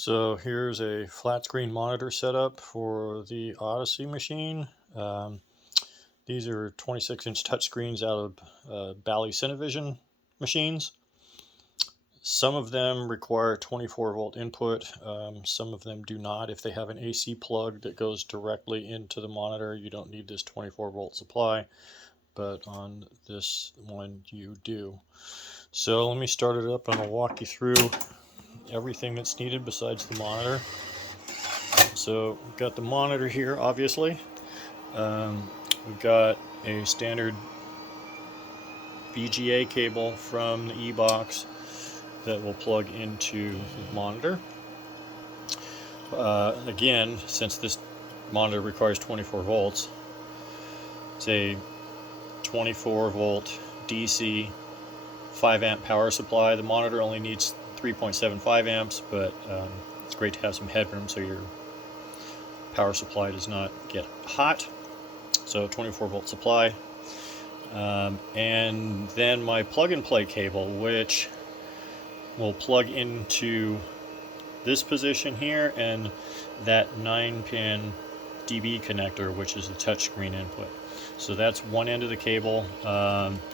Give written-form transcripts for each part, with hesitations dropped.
So here's a flat screen monitor setup for the Odyssey machine. These are 26-inch touchscreens out of Bally Cinevision machines. Some of them require 24-volt input. Some of them do not. If they have an AC plug that goes directly into the monitor, you don't need this 24-volt supply. But on this one, you do. So let me start it up and I'll walk you through everything that's needed besides the monitor. So we've got the monitor here, obviously. We've got a standard VGA cable from the e-box that will plug into the monitor. Again, since this monitor requires 24 volts, it's a 24 volt DC 5 amp power supply. The monitor only needs 3.75 amps, but it's great to have some headroom so your power supply does not get hot. So 24 volt supply. And then my plug and play cable, which will plug into this position here and that 9-pin DB connector, which is the touchscreen input. So that's one end of the cable.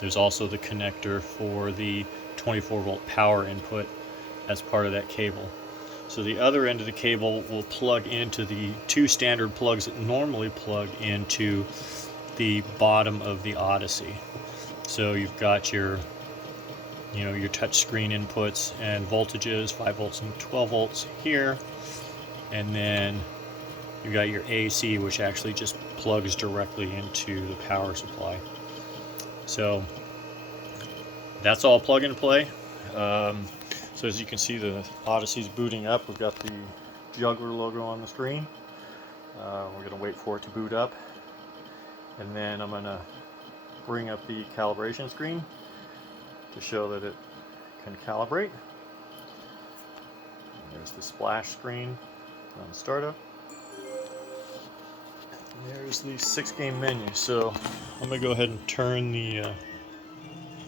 There's also the connector for the 24 volt power input as part of that cable. So the other end of the cable will plug into the two standard plugs that normally plug into the bottom of the Odyssey. So you've got your touch screen inputs and voltages, 5 volts and 12 volts here, and then you've got your AC, which actually just plugs directly into the power supply. So that's all plug and play. So as you can see, the Odyssey's booting up. We've got the Juggler logo on the screen. We're going to wait for it to boot up, and then I'm going to bring up the calibration screen to show that it can calibrate. There's the splash screen on startup. And there's the 6-game menu. So I'm going to go ahead and turn the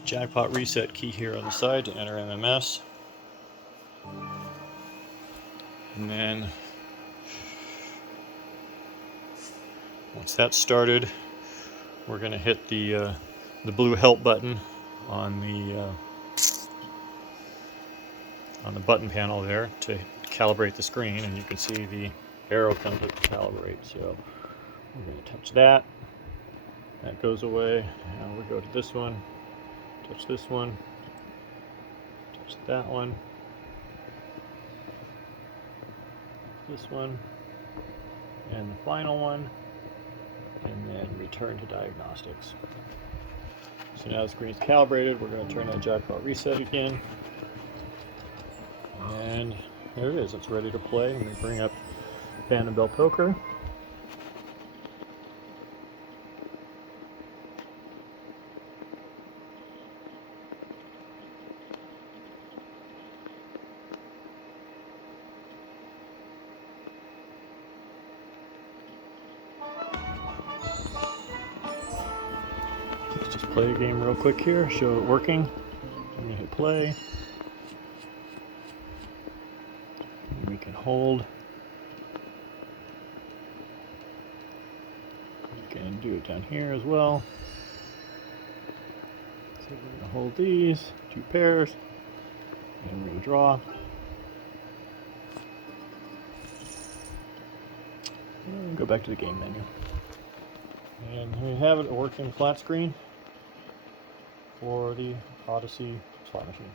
jackpot reset key here on the side to enter MMS. And then once that's started, we're going to hit the blue help button on the button panel there to calibrate the screen, and you can see the arrow comes up to calibrate. So we're going to touch that. That goes away. Now we go to this one, touch this one, touch that one, this one, and the final one, and then return to diagnostics. So now the screen is calibrated. We're going to turn that jackpot reset again, and there it is. It's ready to play. I'm going to bring up Bell Poker. Let's just play a game real quick here, show it working. I'm going to hit play. And we can hold. We can do it down here as well. So we're going to hold these, 2 pairs, and we're going to draw. And go back to the game menu. And we have it, a working flat screen for the Odyssey slot machine.